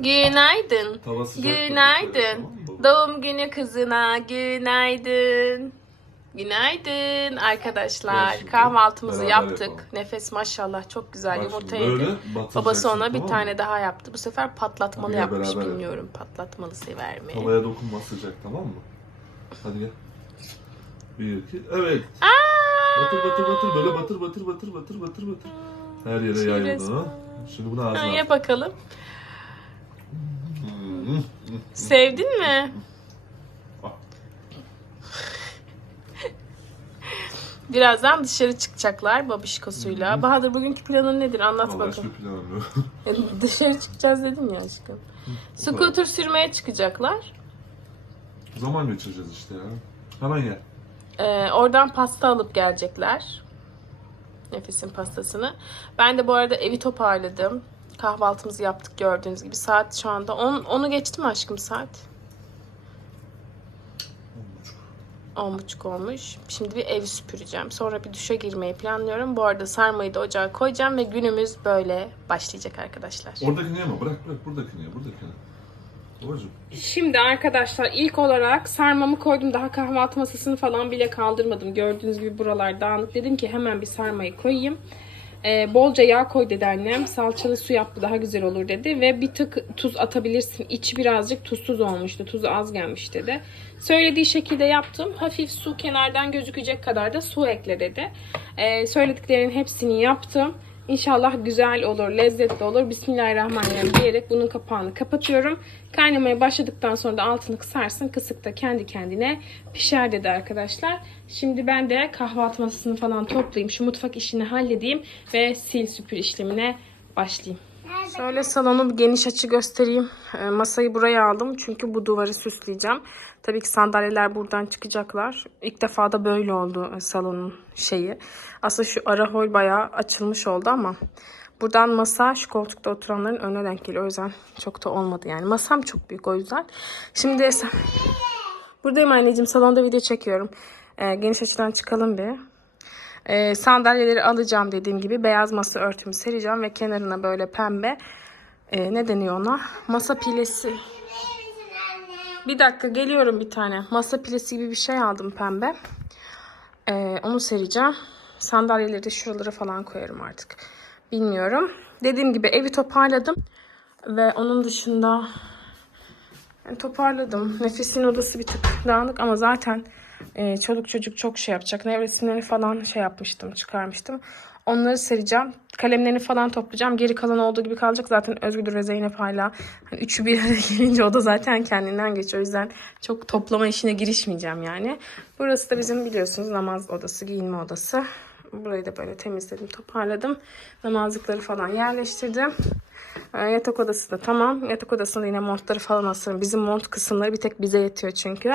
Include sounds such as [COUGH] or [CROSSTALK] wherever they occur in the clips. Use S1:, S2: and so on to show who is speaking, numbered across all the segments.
S1: Günaydın.
S2: Tava sıcak da
S1: Günaydın.
S2: tamam mı?
S1: Doğum günü kızına günaydın. Günaydın
S2: Gel
S1: arkadaşlar.
S2: şimdi,
S1: Kahvaltımızı
S2: beraber
S1: yaptık.
S2: yapalım.
S1: Nefes maşallah çok güzel
S2: Bak
S1: yumurta
S2: şimdi
S1: yedi.
S2: batıracaksın,
S1: Babası ona bir
S2: tamam mı?
S1: tane daha yaptı. Bu sefer patlatmalı
S2: Hadi gel
S1: yapmış.
S2: beraber
S1: Bilmiyorum patlatmalı sever mi?
S2: Tavaya dokunma sıcak tamam mı? Hadi gel. Bir, iki, evet. Batır batır batır böyle batır batır batır batır batır batır. Her yere yay
S1: resmen.
S2: bunu. Şimdi bunu
S1: Ha,
S2: ağzına
S1: yap
S2: at.
S1: bakalım. Sevdin mi? Birazdan dışarı çıkacaklar babişkosuyla. Bahadır bugünkü planın nedir? Anlat
S2: Vallahi
S1: bakalım.
S2: hiçbir planım yok. [LAUGHS]
S1: E, dışarı çıkacağız dedim ya aşkım. Scooter sürmeye çıkacaklar.
S2: Zaman geçireceğiz işte ya. Hemen gel.
S1: Ee, oradan pasta alıp gelecekler. Nefes'in pastasını. Ben de bu arada evi toparladım. Kahvaltımızı yaptık gördüğünüz gibi. Saat şu anda 10, onu geçti mi aşkım saat?
S2: On buçuk.
S1: 10.30 olmuş. Şimdi bir evi süpüreceğim. Sonra bir duşa girmeyi planlıyorum. Bu arada sarmayı da ocağa koyacağım ve günümüz böyle başlayacak arkadaşlar.
S2: Oradakini yeme bırak bırak buradakini ye buradakini. Babacım.
S1: Şimdi arkadaşlar ilk olarak sarmamı koydum. Daha kahvaltı masasını falan bile kaldırmadım. Gördüğünüz gibi buralar dağınık. Dedim ki hemen bir sarmayı koyayım. Ee, bolca yağ koy dedi annem. Salçalı su yap daha güzel olur dedi. Ve bir tık tuz atabilirsin. İçi birazcık tuzsuz olmuştu. Tuzu az gelmiş dedi. Söylediği şekilde yaptım. Hafif su kenardan gözükecek kadar da su ekle dedi. Ee, söylediklerinin hepsini yaptım. İnşallah güzel olur, lezzetli olur. Bismillahirrahmanirrahim diyerek bunun kapağını kapatıyorum. Kaynamaya başladıktan sonra da altını kısarsın. Kısıkta kendi kendine pişer dedi arkadaşlar. Şimdi ben de kahvaltı masasını falan toplayayım. Şu mutfak işini halledeyim ve sil süpür işlemine başlayayım. Şöyle salonu geniş açı göstereyim. Ee, masayı buraya aldım çünkü bu duvarı süsleyeceğim. Tabii ki sandalyeler buradan çıkacaklar. İlk defa da böyle oldu e, salonun şeyi. Aslında şu ara hol bayağı açılmış oldu ama buradan masa şu koltukta oturanların önüne denk geliyor. O yüzden çok da olmadı yani. Masam çok büyük o yüzden. Şimdi buradayım anneciğim salonda video çekiyorum. Ee, geniş açıdan çıkalım bir. Ee, sandalyeleri alacağım dediğim gibi beyaz masa örtümü sereceğim ve kenarına böyle pembe e, ne deniyor ona? Masa pilesi. Bir dakika geliyorum bir tane. Masa pilesi gibi bir şey aldım pembe. Ee, onu sereceğim. Sandalyeleri de şuralara falan koyarım artık. Bilmiyorum. Dediğim gibi evi toparladım. Ve onun dışında yani toparladım. Nefesin odası bir tık dağınık ama zaten e, çoluk çocuk çok şey yapacak. Nevresimlerini falan şey yapmıştım, çıkarmıştım. Onları sereceğim. Kalemlerini falan toplayacağım. Geri kalan olduğu gibi kalacak. Zaten Özgür ve Zeynep hala hani üçü bir araya [LAUGHS] gelince o da zaten kendinden geçiyor. O yüzden çok toplama işine girişmeyeceğim yani. Burası da bizim biliyorsunuz namaz odası, giyinme odası. Burayı da böyle temizledim, toparladım. Namazlıkları falan yerleştirdim. Ee, Yatak odası da tamam. Yatak odasında yine montları falan asarım. Bizim mont kısımları bir tek bize yetiyor çünkü.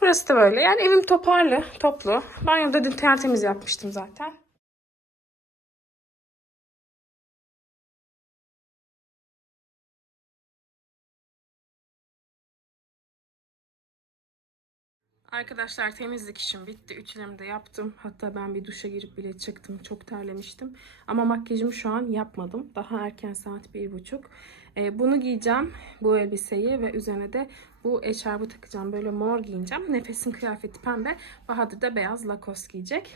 S1: Burası da böyle. Yani evim toparlı, toplu. Banyoda dün tertemiz yapmıştım zaten. Arkadaşlar temizlik işim bitti. Ütülerimi de yaptım. Hatta ben bir duşa girip bile çıktım. Çok terlemiştim. Ama makyajımı şu an yapmadım. Daha erken saat bir buçuk. Ee, bunu giyeceğim. Bu elbiseyi ve üzerine de bu eşarbı takacağım. Böyle mor giyeceğim. Nefesin kıyafeti pembe. Bahadır da beyaz Lacoste giyecek.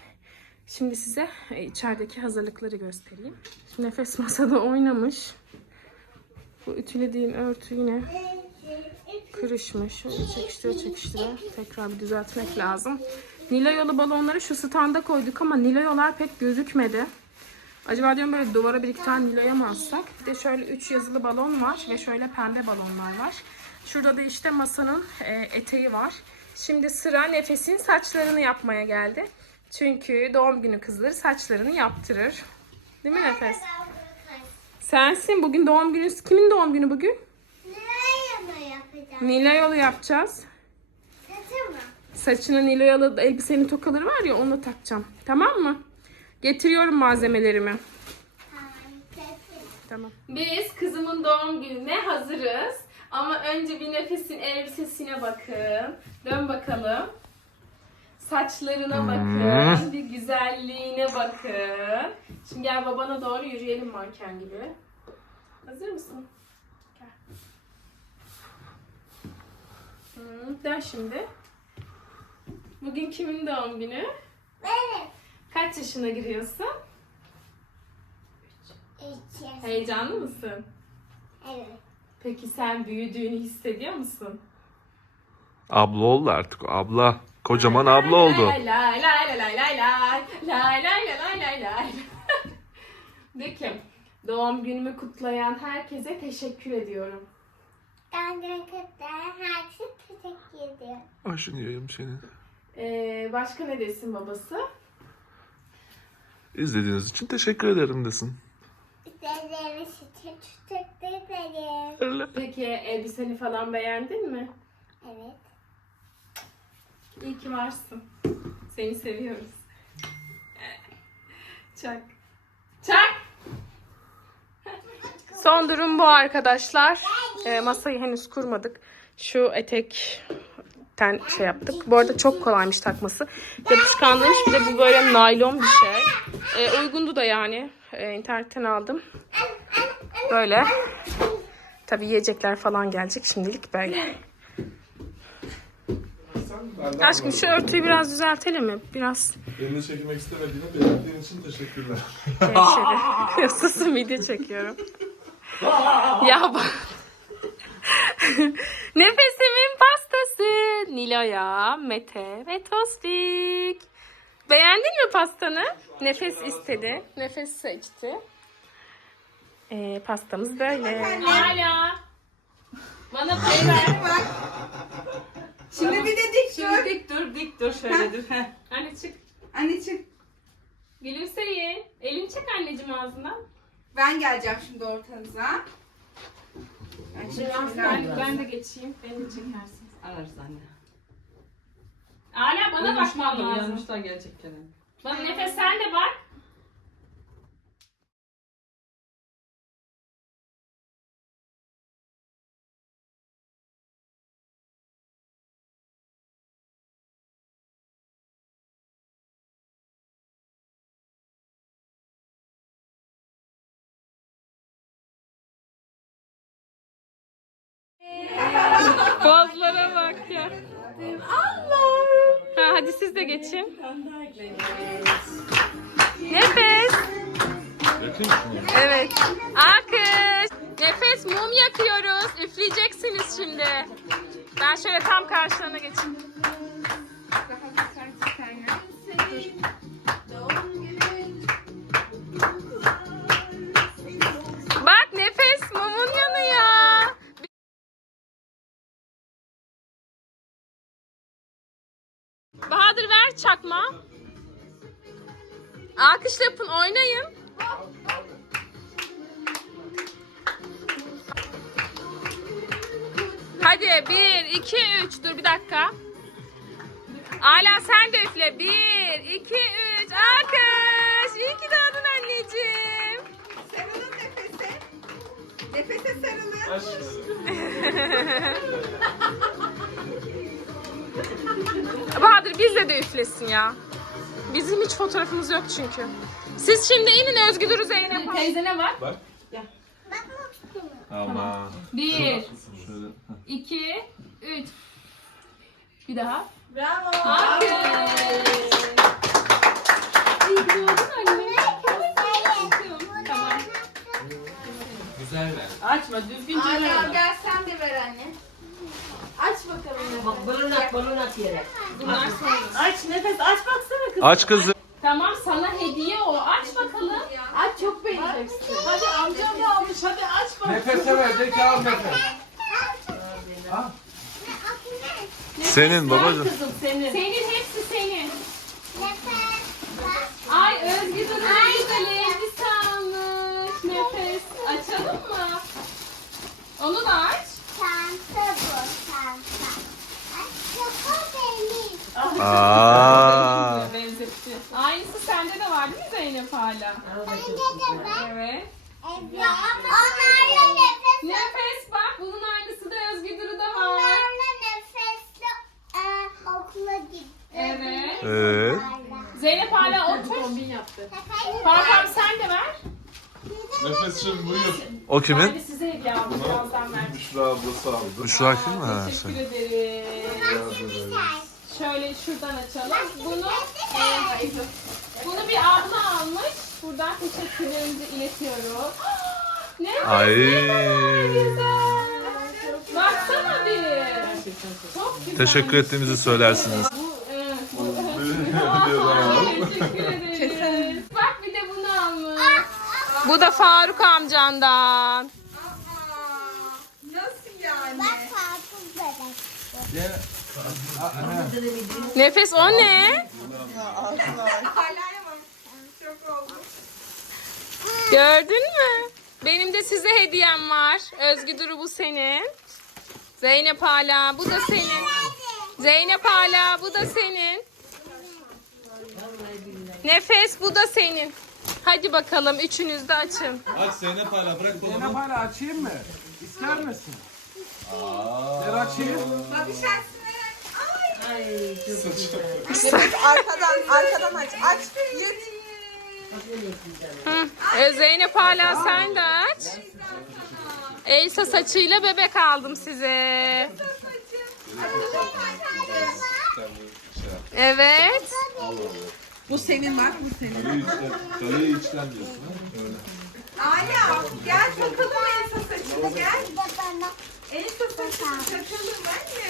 S1: Şimdi size e, içerideki hazırlıkları göstereyim. Şimdi nefes masada oynamış. Bu ütülediğim örtü yine kırışmış. Şöyle çekiştire çekiştire tekrar bir düzeltmek lazım. Nilayolu balonları şu standa koyduk ama nilayolar pek gözükmedi. Acaba diyorum böyle duvara bir iki tane niloya mı assak? Bir de şöyle üç yazılı balon var ve şöyle pembe balonlar var. Şurada da işte masanın e, eteği var. Şimdi sıra Nefes'in saçlarını yapmaya geldi. Çünkü doğum günü kızları saçlarını yaptırır. Değil mi Nefes? Sensin. Bugün doğum günü. Kimin doğum günü bugün? Nilayolu yapacağız. Saçına Nilayolu elbisenin tokaları var ya onu takacağım. Tamam mı? Getiriyorum malzemelerimi. Tamam. Biz kızımın doğum gününe hazırız. Ama önce bir nefesin elbisesine bakın. Dön bakalım. Saçlarına bakın. Bir güzelliğine bakın. Şimdi gel babana doğru yürüyelim manken gibi. Hazır mısın? Hmm, der şimdi. Bugün kimin doğum günü?
S3: Evet.
S1: Kaç yaşına giriyorsun?
S3: İki.
S1: Heyecanlı mısın?
S3: Evet.
S1: Peki sen büyüdüğünü hissediyor musun?
S2: Abla oldu artık abla. Kocaman abla oldu.
S1: Lay lay lay lay lay lay lay lay lay lay lay lay. De ki doğum günümü kutlayan herkese teşekkür ediyorum.
S3: Ben de kutlayan herkese teşekkür ediyorum.
S2: Aşın yayım senin.
S1: Ee, başka ne desin babası?
S2: İzlediğiniz için teşekkür ederim desin.
S3: İstediğiniz için teşekkür ederim.
S2: Öyle.
S1: Peki elbiseni falan beğendin mi?
S3: Evet.
S1: İyi ki varsın. Seni seviyoruz. Çak. Çak. Son durum bu arkadaşlar. Ee, masayı henüz kurmadık. Şu etekten şey yaptık. Bu arada çok kolaymış takması. Yapışkanlıymış. Bir de bu böyle naylon bir şey. Ee, uygundu da yani. Ee, internetten aldım. Böyle. Tabii yiyecekler falan gelecek. Şimdilik böyle. Aşkım şu örtüyü biraz düzeltelim mi? Biraz
S2: Elini çekmek istemediğini belirttiğin için teşekkürler.
S1: gevşedi. [LAUGHS] Susun video çekiyorum. ya bak. [LAUGHS] Nefesimin pastası. Nilo'ya, Mete ve Tostik. Beğendin mi pastanı? Nefes istedi. Nefes seçti. Ee, pastamız böyle. Hala. Bana pay ver.
S4: Şimdi bir de dik
S5: Şimdi
S4: dur.
S5: dik dur, dik dur şöyle dur. Heh.
S1: Anne çık.
S4: Anne çık.
S1: Gülümseyin. Elini çek anneciğim ağzından.
S4: Ben geleceğim şimdi ortanıza. Ben şimdi
S1: Ben, ben de geçeyim. Beni de çekersin.
S5: Ararız anne.
S1: Hala bana bakman lazım.
S5: Yanlışlar gelecekler.
S1: Bana nefes sen de bak. Pozlara bak ya. Allah'ım. Ha, hadi siz de geçin. Nefes. Evet. Alkış. Nefes mum yakıyoruz. Üfleyeceksiniz şimdi. Ben şöyle tam karşılarına geçeyim. Bahadır ver çakma. Alkış yapın oynayın. Hadi bir, iki, üç. Dur bir dakika. Ala sen de üfle. Bir, iki, üç. Alkış. İyi ki doğdun anneciğim.
S4: Sarılın nefese. Nefese sarılın. [LAUGHS]
S1: Bahadır bizle de üflesin ya. Bizim hiç fotoğrafımız yok çünkü. Siz şimdi inin Özgür Duru Zeynep. Teyzene bak.
S2: Bak. Ama.
S1: Bir,
S2: Şöyle.
S1: iki, üç. Bir daha.
S4: Bravo.
S1: Alkış. İyi ki doğdun anne. Tamam.
S5: Açma, düzgünce ver ona.
S4: gel sen de ver anne. Aç bakalım.
S5: Bak balon at, balon at yere.
S1: Bunlar sonra.
S5: Aç nefes, aç baksana kız.
S2: Aç kızım.
S1: Tamam sana hediye o. Aç bakalım.
S4: Aç çok beğeneceksin.
S5: Hadi amcam da almış, hadi aç bak.
S6: Nefese verecek al nefes.
S2: Senin babacığım.
S5: Kızım senin.
S1: Senin hepsi senin.
S3: Nefes.
S1: Ay Özgür ne güzel elbise almış. Nefes. Açalım mı? Onu da aç.
S3: Çanta bu çanta. Ay çok benim.
S2: Aa.
S1: Benzetti. Aynısı sende de var değil mi Zeynep hala?
S3: Bende de var.
S1: Evet.
S3: Evet. Onlarla nefes.
S1: Nefes bak bunun aynısı da Özgür Duru'da var.
S3: Onlarla nefesle e, okula gitti.
S1: Evet.
S2: Evet.
S1: Zeynep hala otur. Kombin yaptı. Hakan sen de ver.
S2: Nefes şimdi buyur. O kimin?
S1: Ben de size hediye aldım. aldı. Birazdan ver.
S2: Büşra ablası aldı.
S6: Büşra kim mi?
S1: Teşekkür ederim. Şöyle şuradan açalım. Bunu e, bunu bir abla almış. Buradan teşekkürlerimizi iletiyorum. [GASPS] Ne?
S6: Ay.
S1: Güzel. Baksana bir. Çok güzel.
S6: Teşekkür ettiğimizi söylersiniz.
S1: Bu, evet, bu, [LAUGHS]
S2: Biliyorum.
S1: Teşekkür ederiz. Bak bir de bunu almış. Bu da Faruk amcandan.
S3: Bak farklı bebek.
S1: Nefes o ne? Gördün mü? Benim de size hediyem var. Özgü Duru bu senin. Zeynep hala bu da senin. Zeynep hala bu da senin. Nefes bu da senin. Hadi bakalım üçünüz de açın.
S2: Aç Zeynep hala bırak dolabı.
S7: Zeynep hala açayım mı? İster misin? Ver açayım.
S8: Arkadan, arkadan aç. Aç. Yut.
S1: Hı. E, Zeynep hala sen de aç. Elsa saçıyla bebek aldım size. Evet.
S8: Bu senin bak, bu senin.
S2: Kaleyi içten, diyorsun.
S8: Ala, gel takalım Elsa saçını gel.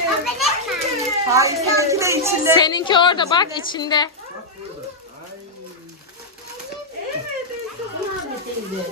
S3: Alabilir miyim?
S8: Hayır, seninki de içinde.
S1: Seninki orada bak içinde.
S8: Evet, Elsa saçını.